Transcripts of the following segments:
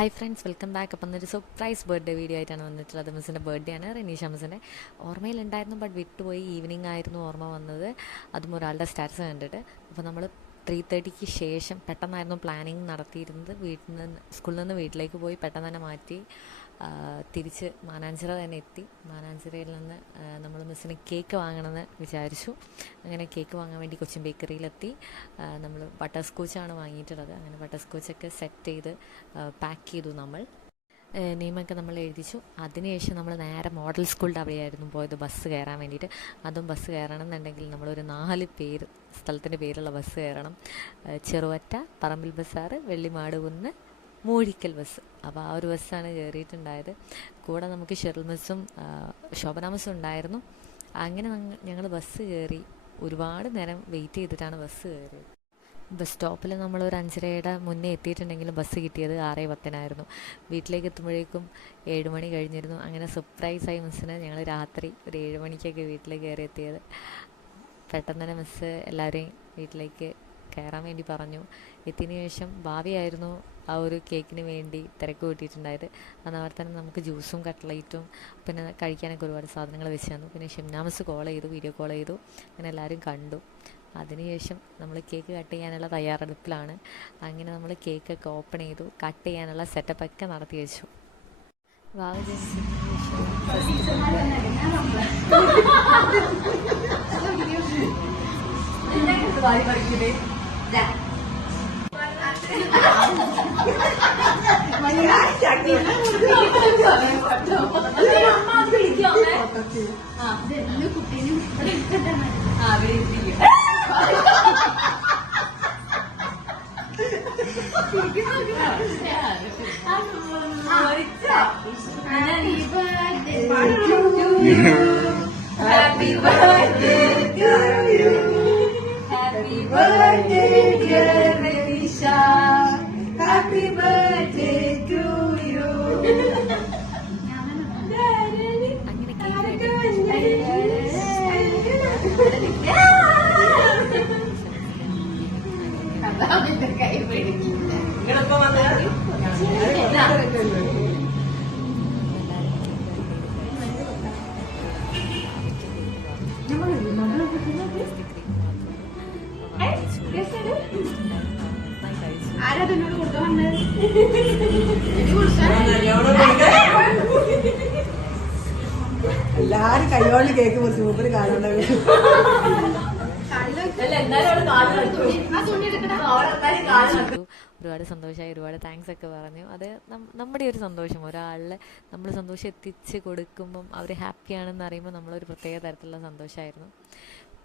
Hi friends, welcome back. അപ്പം എന്നൊരു surprise birthday video ആയിട്ടാണ് വന്നിട്ടുള്ളത്. മിസ്സിൻ്റെ ബർത്ത്ഡേ ആണ്, റെനീഷ മിസ്സിൻ്റെ. ഓർമ്മയിലുണ്ടായിരുന്നു, ബട്ട് വിട്ടുപോയി. ഈവനിങ് ആയിരുന്നു ഓർമ്മ വന്നത്, അതും ഒരാളുടെ സ്റ്റാറ്റസ് കണ്ടിട്ട്. അപ്പോൾ നമ്മൾ 3:30ക്ക് ശേഷം പെട്ടെന്നായിരുന്നു പ്ലാനിങ് നടത്തിയിരുന്നത്. സ്കൂളിൽ നിന്ന് വീട്ടിലേക്ക് പോയി പെട്ടെന്ന് തന്നെ മാറ്റി തിരിച്ച് മാനാഞ്ചിറ തന്നെ എത്തി. മാനാഞ്ചിറയിൽ നിന്ന് നമ്മൾ മിസ്സിന് കേക്ക് വാങ്ങണമെന്ന് വിചാരിച്ചു. അങ്ങനെ കേക്ക് വാങ്ങാൻ വേണ്ടി കൊച്ചിൻ ബേക്കറിയിലെത്തി. നമ്മൾ ബട്ടർ സ്കോച്ചാണ് വാങ്ങിയിട്ടുള്ളത്. അങ്ങനെ ബട്ടർ സ്കോച്ചൊക്കെ സെറ്റ് ചെയ്ത് പാക്ക് ചെയ്തു. നമ്മൾ നെയിമൊക്കെ നമ്മൾ എഴുതിച്ചു. അതിനുശേഷം നമ്മൾ നേരെ മോഡൽ സ്കൂളിൻ്റെ അവിടെയായിരുന്നു പോയത് ബസ് കയറാൻ വേണ്ടിയിട്ട്. അതും ബസ് കയറണം എന്നുണ്ടെങ്കിൽ നമ്മളൊരു 4 പേര് സ്ഥലത്തിൻ്റെ പേരുള്ള ബസ് കയറണം. ചെറുവറ്റ, പറമ്പിൽ ബസാറ്, വെള്ളിമാടുകുന്ന്, മൂഴിക്കൽ ബസ്. അപ്പോൾ ആ ഒരു ബസ്സാണ് കയറിയിട്ടുണ്ടായത്. കൂടെ നമുക്ക് ഷെറിൽ മിസ്സും ശോഭന മിസ്സും ഉണ്ടായിരുന്നു. അങ്ങനെ ഞങ്ങൾ ബസ് കയറി. ഒരുപാട് നേരം വെയിറ്റ് ചെയ്തിട്ടാണ് ബസ് കയറിയത്. ബസ് സ്റ്റോപ്പിൽ നമ്മളൊരു 5:30 മുന്നേ എത്തിയിട്ടുണ്ടെങ്കിലും ബസ് കിട്ടിയത് 6:10 വീട്ടിലേക്ക് എത്തുമ്പോഴേക്കും 7 മണി കഴിഞ്ഞിരുന്നു. അങ്ങനെ സർപ്രൈസായി മിസ്സിന് ഞങ്ങൾ രാത്രി ഒരു 7 മണിക്കൊക്കെ വീട്ടിലേക്ക് കയറി എത്തിയത്. പെട്ടെന്ന് തന്നെ മിസ്സ് എല്ലാവരെയും വീട്ടിലേക്ക് കയറാൻ വേണ്ടി പറഞ്ഞു. എത്തിയതിനു ശേഷം ഭാവിയായിരുന്നു ആ ഒരു കേക്കിന് വേണ്ടി തിരക്ക് കൂട്ടിയിട്ടുണ്ടായത്. അന്നവിടെ തന്നെ നമുക്ക് ജ്യൂസും കട്ട്ലൈറ്റും പിന്നെ കഴിക്കാനൊക്കെ ഒരുപാട് സാധനങ്ങൾ വെച്ച് തന്നു. പിന്നെ ഷിംന മിസ്സ് കോൾ ചെയ്തു, വീഡിയോ കോൾ ചെയ്തു. അങ്ങനെ എല്ലാവരും കണ്ടു. അതിനുശേഷം നമ്മൾ കേക്ക് കട്ട് ചെയ്യാനുള്ള തയ്യാറെടുപ്പിലാണ്. അങ്ങനെ നമ്മൾ കേക്കൊക്കെ ഓപ്പൺ ചെയ്തു. കട്ട് ചെയ്യാനുള്ള സെറ്റപ്പൊക്കെ നടത്തി വെച്ചു. വാവ് Happy birthday to you. Happy birthday dear Renisha. Happy birthday to you. ആരാധനോട് കൊടുക്കാൻ വന്നത് എല്ലാരും കയ്യോണ്ട് കേക്ക് മുറിച്ച് മൂപ്പര് കാണുന്നത്. ഒരുപാട് സന്തോഷമായി, ഒരുപാട് താങ്ക്സ് ഒക്കെ പറഞ്ഞു. അത് നമ്മുടെ ഒരു സന്തോഷം, ഒരാളിൽ നമ്മൾ സന്തോഷം എത്തിച്ച് കൊടുക്കുമ്പം അവർ ഹാപ്പിയാണെന്ന് അറിയുമ്പോൾ നമ്മളൊരു പ്രത്യേക തരത്തിലുള്ള സന്തോഷമായിരുന്നു.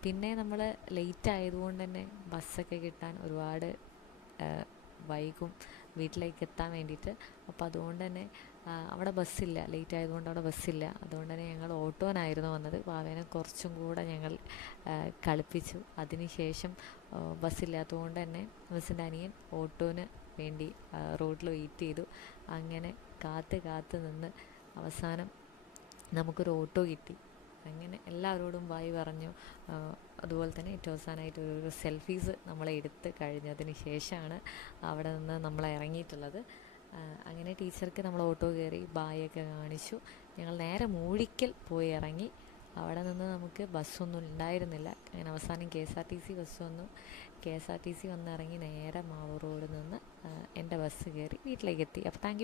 പിന്നെ നമ്മൾ ലേറ്റ് ആയതുകൊണ്ട് തന്നെ ബസ്സൊക്കെ കിട്ടാൻ ഒരുപാട് വൈകും വീട്ടിലേക്ക് എത്താൻ വേണ്ടിയിട്ട്. അപ്പോൾ അതുകൊണ്ട് തന്നെ അവിടെ ബസ്സില്ല, ലേറ്റ് ആയതുകൊണ്ട് അവിടെ ബസ്സില്ല. അതുകൊണ്ട് തന്നെ ഞങ്ങൾ ഓട്ടോനായിരുന്നു വന്നത്. വാവേനെ കുറച്ചും കൂടെ ഞങ്ങൾ കളിപ്പിച്ചു. അതിനുശേഷം ബസ്സില്ലാത്തതുകൊണ്ട് തന്നെ മിസ്സിൻ്റെ അനിയൻ ഓട്ടോന് വേണ്ടി റോഡിൽ വെയിറ്റ് ചെയ്തു. അങ്ങനെ കാത്ത് നിന്ന് അവസാനം നമുക്കൊരു ഓട്ടോ കിട്ടി. അങ്ങനെ എല്ലാവരോടും ബായ് പറഞ്ഞു. അതുപോലെ തന്നെ ഏറ്റവും അവസാനമായിട്ട് ഒരു സെൽഫീസ് നമ്മളെ എടുത്ത് കഴിഞ്ഞതിന് ശേഷമാണ് അവിടെ നിന്ന് നമ്മൾ ഇറങ്ങിയിട്ടുള്ളത്. അങ്ങനെ ടീച്ചർക്ക് നമ്മൾ ഓട്ടോ കയറി ബായൊക്കെ കാണിച്ചു. ഞങ്ങൾ നേരെ മൂഴിക്കൽ പോയി ഇറങ്ങി. അവിടെ നിന്ന് നമുക്ക് ബസ്സൊന്നും ഉണ്ടായിരുന്നില്ല. അങ്ങനെ അവസാനം KSRTC ബസ് വന്നു. KSRTC വന്നിറങ്ങി നേരെ മാവൂർ റോഡിൽ നിന്ന് എൻ്റെ ബസ് കയറി വീട്ടിലേക്ക് എത്തി. അപ്പോൾ താങ്ക് യു.